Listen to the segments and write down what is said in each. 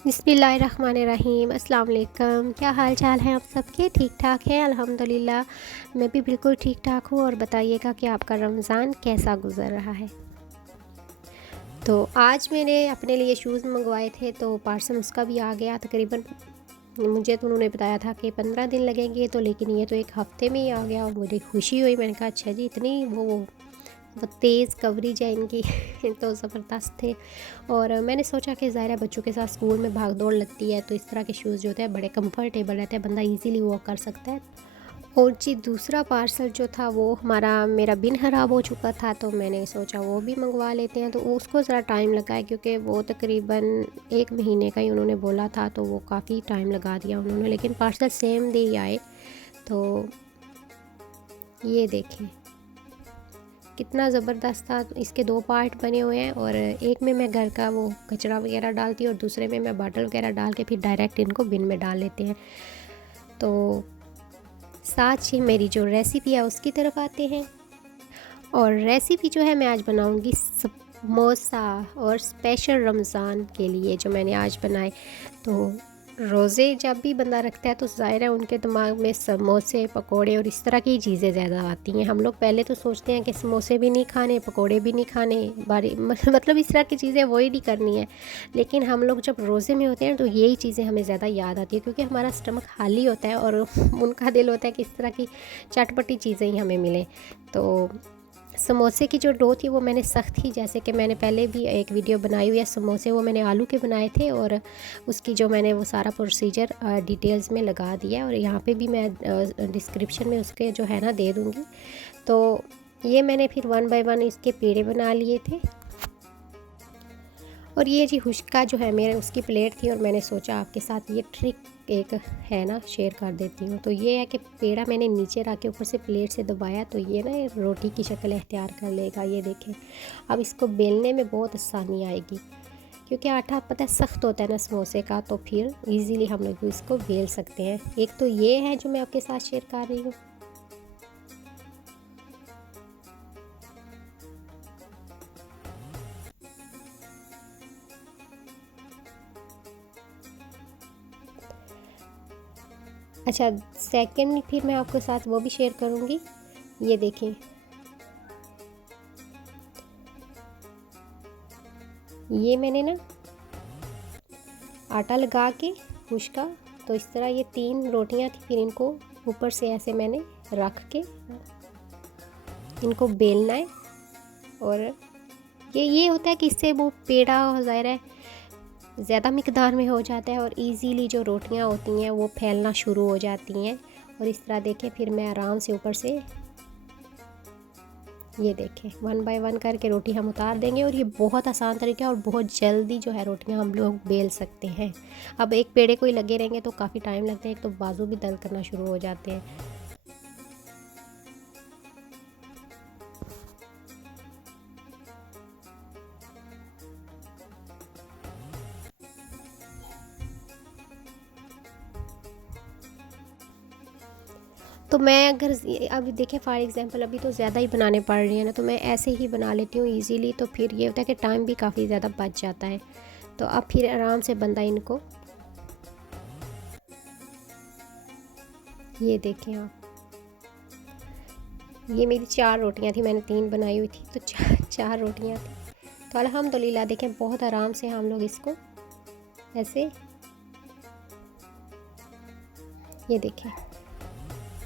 बिस्मिल्लाहिर्रहमानिर्रहीम। अस्सलाम वालेकुम। क्या हाल चाल है आप सबके? ठीक ठाक है अल्हम्दुलिल्लाह। मैं भी बिल्कुल ठीक ठाक हूँ। और बताइएगा कि आपका रमज़ान कैसा गुज़र रहा है। तो आज मैंने अपने लिए शूज़ मंगवाए थे, तो पार्सल उसका भी आ गया। तकरीबन मुझे तो उन्होंने बताया था कि 15 दिन लगेंगे, तो लेकिन ये तो एक हफ़्ते में ही आ गया और मुझे खुशी हुई। मैंने कहा अच्छा जी, इतनी वो तेज़ कवरेज है इनकी तो ज़बरदस्त थे। और मैंने सोचा कि ज़ाहिर है बच्चों के साथ स्कूल में भाग दौड़ लगती है, तो इस तरह के शूज़ जो होते हैं बड़े कंफर्टेबल रहते हैं, बंदा इजीली वॉक कर सकता है। और जी दूसरा पार्सल जो था वो मेरा बिन ख़राब हो चुका था, तो मैंने सोचा वो भी मंगवा लेते हैं। तो उसको ज़रा टाइम लगा है, क्योंकि वो तकरीबन 1 महीने का ही उन्होंने बोला था, तो वो काफ़ी टाइम लगा दिया उन्होंने, लेकिन पार्सल सेम डे ही आए। तो ये देखें कितना ज़बरदस्त था। इसके 2 पार्ट बने हुए हैं, और एक में मैं घर का वो कचरा वगैरह डालती हूँ और दूसरे में मैं बॉटल वगैरह डाल के फिर डायरेक्ट इनको बिन में डाल लेते हैं। तो साथ ही मेरी जो रेसिपी है उसकी तरफ आते हैं। और रेसिपी जो है मैं आज बनाऊंगी समोसा, और स्पेशल रमज़ान के लिए जो मैंने आज बनाए। तो रोज़े जब भी बंदा रखता है तो ज़ाहिर है उनके दिमाग में समोसे पकोड़े और इस तरह की चीज़ें ज़्यादा आती हैं। हम लोग पहले तो सोचते हैं कि समोसे भी नहीं खाने, पकोड़े भी नहीं खाने, बारी मतलब इस तरह की चीज़ें वही नहीं करनी है। लेकिन हम लोग जब रोज़े में होते हैं तो यही चीज़ें हमें ज़्यादा याद आती है, क्योंकि हमारा स्टमक खाली होता है और उनका दिल होता है कि इस तरह की चटपटी चीज़ें ही हमें मिलें। तो समोसे की जो डो थी वो मैंने सख्त ही, जैसे कि मैंने पहले भी एक वीडियो बनाई हुई है समोसे, वो मैंने आलू के बनाए थे, और उसकी जो मैंने वो सारा प्रोसीजर डिटेल्स में लगा दिया, और यहाँ पे भी मैं डिस्क्रिप्शन में उसके जो है ना दे दूँगी। तो ये मैंने फिर 1 बाय 1 इसके पेड़े बना लिए थे। और ये जी हुश्का जो है मेरे उसकी प्लेट थी, और मैंने सोचा आपके साथ ये ट्रिक एक है ना शेयर कर देती हूँ। तो ये है कि पेड़ा मैंने नीचे रख के ऊपर से प्लेट से दबाया, तो ये ना रोटी की शक्ल इख्तियार कर लेगा। ये देखें, अब इसको बेलने में बहुत आसानी आएगी, क्योंकि आटा पता है सख्त होता है ना समोसे का, तो फिर इजीली हम लोग इसको बेल सकते हैं। एक तो ये है जो मैं आपके साथ शेयर कर रही हूँ। अच्छा, सेकंड फिर मैं आपके साथ वो भी शेयर करूँगी। ये देखें, ये मैंने ना आटा लगा के खुश्का, तो इस तरह ये 3 रोटियां थी, फिर इनको ऊपर से ऐसे मैंने रख के इनको बेलना है। और ये होता है कि इससे वो पेड़ा ज़ाहिर है ज़्यादा मिकदार में हो जाता है, और इजीली जो रोटियां होती हैं वो फैलना शुरू हो जाती हैं। और इस तरह देखें, फिर मैं आराम से ऊपर से ये देखें 1 बाय 1 करके रोटी हम उतार देंगे। और ये बहुत आसान तरीका है, और बहुत जल्दी जो है रोटियां हम लोग बेल सकते हैं। अब एक पेड़े को ही लगे रहेंगे तो काफ़ी टाइम लगता है, एक तो बाजू भी दर्द करना शुरू हो जाते हैं। तो मैं अगर अभी देखें फॉर एग्ज़ाम्पल अभी तो ज़्यादा ही बनाने पड़ रही है ना, तो मैं ऐसे ही बना लेती हूँ इजीली। तो फिर ये होता है कि टाइम भी काफ़ी ज़्यादा बच जाता है। तो अब फिर आराम से बंदा इनको, ये देखें आप, ये मेरी 4 रोटियां थी, मैंने 3 बनाई हुई थी, तो 4 रोटियां थी। तो अल्हम्दुलिल्लाह देखें बहुत आराम से हम लोग इसको ऐसे, ये देखें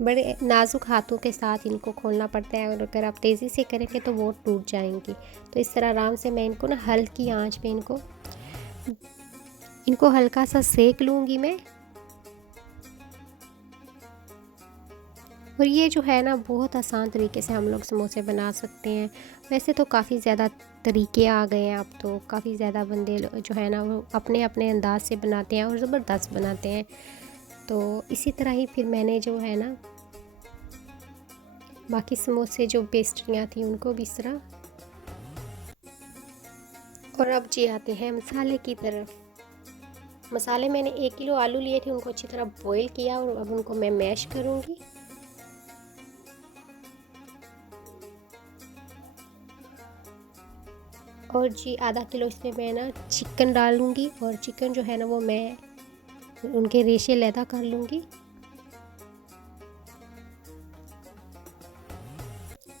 बड़े नाजुक हाथों के साथ इनको खोलना पड़ता है, और अगर आप तेज़ी से करेंगे तो वो टूट जाएंगी। तो इस तरह आराम से मैं इनको ना हल्की आंच पे इनको हल्का सा सेक लूँगी मैं। और ये जो है ना बहुत आसान तरीके से हम लोग समोसे बना सकते हैं। वैसे तो काफ़ी ज़्यादा तरीके आ गए हैं, अब तो काफ़ी ज़्यादा बंदे जो है ना वो अपने अपने अंदाज से बनाते हैं और ज़बरदस्त बनाते हैं। तो इसी तरह ही फिर मैंने जो है ना बाकी समोसे जो पेस्ट्रियाँ थी उनको भी इस तरह। और अब जी आते हैं मसाले की तरफ। मसाले मैंने 1 किलो आलू लिए थे, उनको अच्छी तरह बॉईल किया, और अब उनको मैं मैश करूँगी। और जी आधा किलो इसमें मैं ना चिकन डालूँगी, और चिकन जो है ना वो मैं उनके रेशे लैदा कर लूँगी।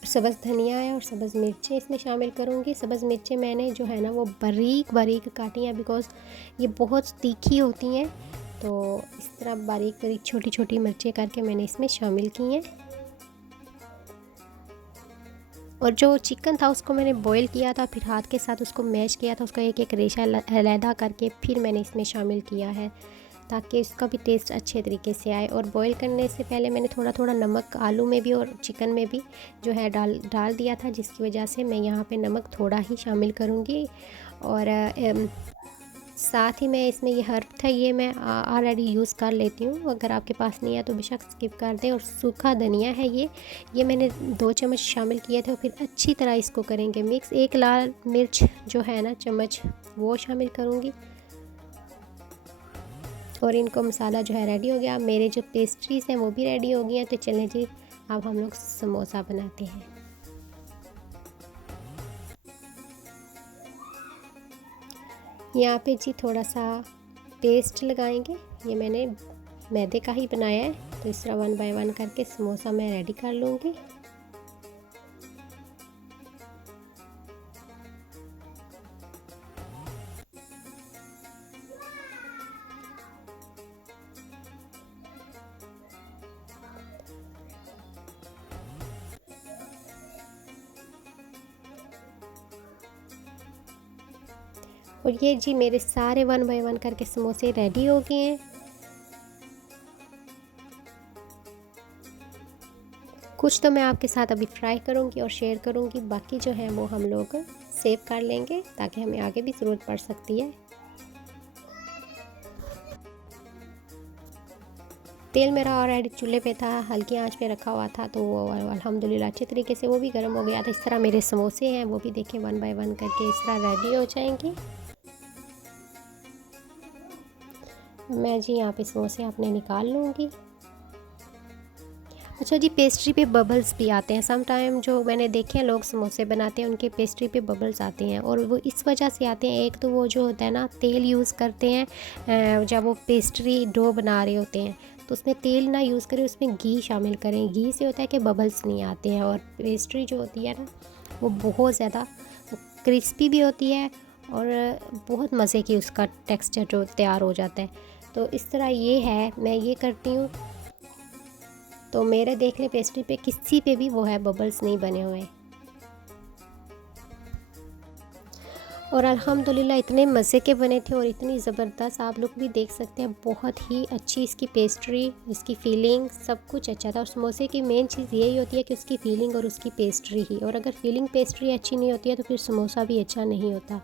सब्ज़ धनिया है और सब्ज़ मिर्चें इसमें शामिल करूँगी। सब्ज़ मिर्चें मैंने जो है ना वो बारीक बारीक काटी हैं, बिकॉज़ ये बहुत तीखी होती हैं। तो इस तरह बारीक बारीक छोटी छोटी मिर्चें करके मैंने इसमें शामिल की हैं। और जो चिकन था उसको मैंने बॉईल किया था, फिर हाथ के साथ उसको मैश किया था, उसका एक एक रेशा अलहदा करके फिर मैंने इसमें शामिल किया है, ताकि इसका भी टेस्ट अच्छे तरीके से आए। और बॉईल करने से पहले मैंने थोड़ा थोड़ा नमक आलू में भी और चिकन में भी जो है डाल दिया था, जिसकी वजह से मैं यहाँ पे नमक थोड़ा ही शामिल करूँगी। और साथ ही मैं इसमें ये हर्ब था, ये मैं ऑलरेडी यूज़ कर लेती हूँ, अगर आपके पास नहीं है तो बेशक स्किप कर दें। और सूखा धनिया है ये मैंने 2 चम्मच शामिल किए थे। और फिर अच्छी तरह इसको करेंगे मिक्स। एक लाल मिर्च जो है ना चम्मच वो शामिल करूँगी। और इनको मसाला जो है रेडी हो गया। मेरे जो पेस्ट्रीज़ हैं वो भी रेडी हो गई हैं। तो चलें जी अब हम लोग समोसा बनाते हैं। यहाँ पे जी थोड़ा सा पेस्ट लगाएंगे। ये मैंने मैदे का ही बनाया है, तो इस तरह 1 बाय 1 करके समोसा मैं रेडी कर लूँगी। और ये जी मेरे सारे 1 बाय 1 करके समोसे रेडी हो गए हैं। कुछ तो मैं आपके साथ अभी फ्राई करूँगी और शेयर करूँगी, बाकी जो है वो हम लोग सेव कर लेंगे ताकि हमें आगे भी ज़रूरत पड़ सकती है। तेल मेरा ऑलरेडी चूल्हे पे था, हल्की आंच पे रखा हुआ था, तो वो अल्हम्दुलिल्लाह अच्छे तरीके से वो भी गर्म हो गया था। इस तरह मेरे समोसे हैं वो भी देखिए 1 बाय 1 करके इस तरह रेडी हो जाएंगे। मैं जी यहाँ पे समोसे अपने निकाल लूँगी। अच्छा जी, पेस्ट्री पे बबल्स भी आते हैं सम टाइम। जो मैंने देखे हैं लोग समोसे बनाते हैं उनके पेस्ट्री पे बबल्स आते हैं, और वो इस वजह से आते हैं। एक तो वो जो होता है ना तेल यूज़ करते हैं जब वो पेस्ट्री डो बना रहे होते हैं, तो उसमें तेल ना यूज़ करें, उसमें घी शामिल करें। घी से होता है कि बबल्स नहीं आते हैं, और पेस्ट्री जो होती है ना वो बहुत ज़्यादा क्रिस्पी भी होती है और बहुत मज़े की उसका टेक्सचर जो तैयार हो जाता है। तो इस तरह ये है, मैं ये करती हूँ। तो मेरे देख ले पेस्ट्री पे किसी पे भी वो है बबल्स नहीं बने हुए, और अल्हम्दुलिल्लाह इतने मज़े के बने थे और इतनी ज़बरदस्त। आप लोग भी देख सकते हैं, बहुत ही अच्छी इसकी पेस्ट्री, इसकी फीलिंग सब कुछ अच्छा था। और समोसे की मेन चीज़ यही होती है कि उसकी फीलिंग और उसकी पेस्ट्री ही, और अगर फीलिंग पेस्ट्री अच्छी नहीं होती है तो फिर समोसा भी अच्छा नहीं होता।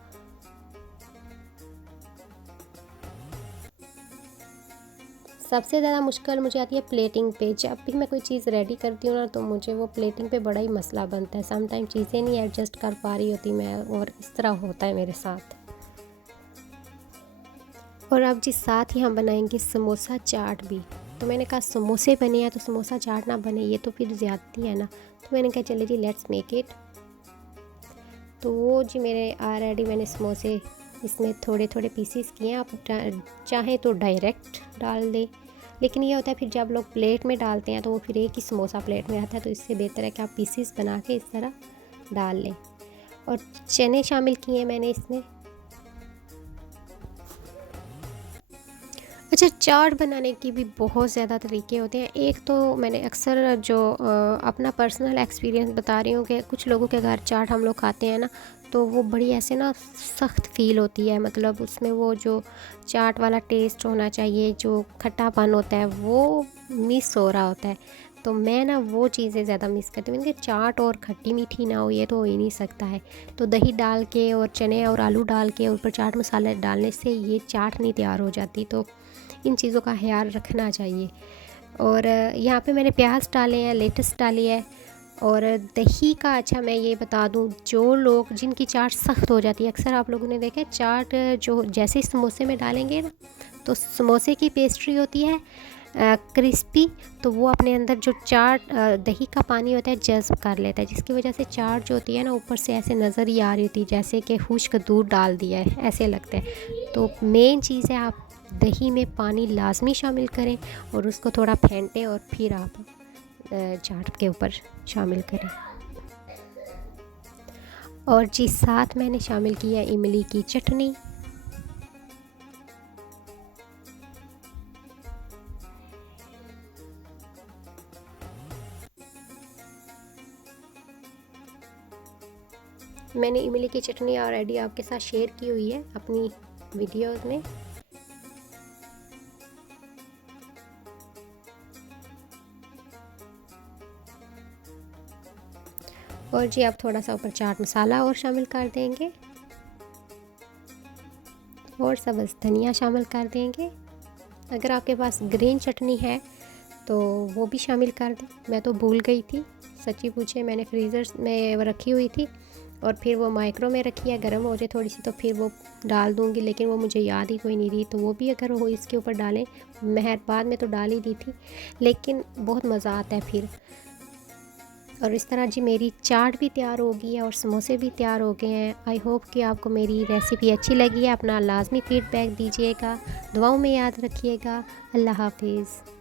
सबसे ज़्यादा मुश्किल मुझे आती है प्लेटिंग पे। जब भी मैं कोई चीज़ रेडी करती हूँ ना तो मुझे वो प्लेटिंग पे बड़ा ही मसला बनता है। सम टाइम चीज़ें नहीं एडजस्ट कर पा रही होती मैं, और इस तरह होता है मेरे साथ। और अब जिस साथ ही हम बनाएंगे समोसा चाट भी। तो मैंने कहा समोसे बने हैं तो समोसा चाट ना बने, ये तो फिर ज़्यादती है ना। तो मैंने कहा चले जी लेट्स मेक इट। तो वो जी मेरे ऑलरेडी मैंने समोसे इसमें थोड़े थोड़े पीसीस किए हैं। आप चाहें तो डायरेक्ट डाल दें, लेकिन ये होता है फिर जब लोग प्लेट में डालते हैं तो वो फिर एक ही समोसा प्लेट में आता है। तो इससे बेहतर है कि आप पीसीस बना के इस तरह डाल लें। और चने शामिल किए मैंने इसमें। अच्छा, चाट बनाने की भी बहुत ज़्यादा तरीके होते हैं। एक तो मैंने अक्सर जो अपना पर्सनल एक्सपीरियंस बता रही हूँ कि कुछ लोगों के घर चाट हम लोग खाते हैं ना, तो वो बड़ी ऐसे ना सख्त फ़ील होती है। मतलब उसमें वो जो चाट वाला टेस्ट होना चाहिए, जो खट्टापन होता है, वो मिस हो रहा होता है। तो मैं ना वो चीज़ें ज़्यादा मिस करती हूँ। मैंने कहा चाट और खट्टी मीठी ना हो, ये तो हो ही नहीं सकता है। तो दही डाल के और चने और आलू डाल के ऊपर चाट मसाला डालने से ये चाट नहीं तैयार हो जाती। तो इन चीज़ों का ख्याल रखना चाहिए। और यहाँ पे मैंने प्याज डाले हैं, लेटस डाली है, और दही का अच्छा मैं ये बता दूँ, जो लोग जिनकी चाट सख्त हो जाती है, अक्सर आप लोगों ने देखा है चाट जो जैसे समोसे में डालेंगे ना, तो समोसे की पेस्ट्री होती है क्रिस्पी, तो वो अपने अंदर जो चाट दही का पानी होता है जज़्ब कर लेता है, जिसकी वजह से चाट जो होती है ना ऊपर से ऐसे नज़र ही आ रही होती है जैसे कि खुश्क दूध डाल दिया है, ऐसे लगता है। तो मेन चीज़ है आप दही में पानी लाजमी शामिल करें और उसको थोड़ा फेंटें और फिर आप चाट के ऊपर शामिल करें। और जी साथ मैंने शामिल किया इमली की चटनी। मैंने इमली की चटनी ऑलरेडी आपके साथ शेयर की हुई है अपनी वीडियोस में। और जी आप थोड़ा सा ऊपर चाट मसाला और शामिल कर देंगे और सब्ज़ धनिया शामिल कर देंगे। अगर आपके पास ग्रीन चटनी है तो वो भी शामिल कर दें। मैं तो भूल गई थी, सच्ची पूछे मैंने फ्रीज़र में रखी हुई थी और फिर वो माइक्रो में रखी है, गर्म हो जाए थोड़ी सी तो फिर वो डाल दूँगी, लेकिन वो मुझे याद ही कोई नहीं रही। तो वो भी अगर वो इसके ऊपर डालें, मैं बाद में तो डाल ही दी थी, लेकिन बहुत मज़ा आता है फिर। और इस तरह जी मेरी चाट भी तैयार हो गई है और समोसे भी तैयार हो गए हैं। आई होप कि आपको मेरी रेसिपी अच्छी लगी है। अपना लाजमी फ़ीडबैक दीजिएगा, दुआओं में याद रखिएगा। अल्लाह हाफिज़।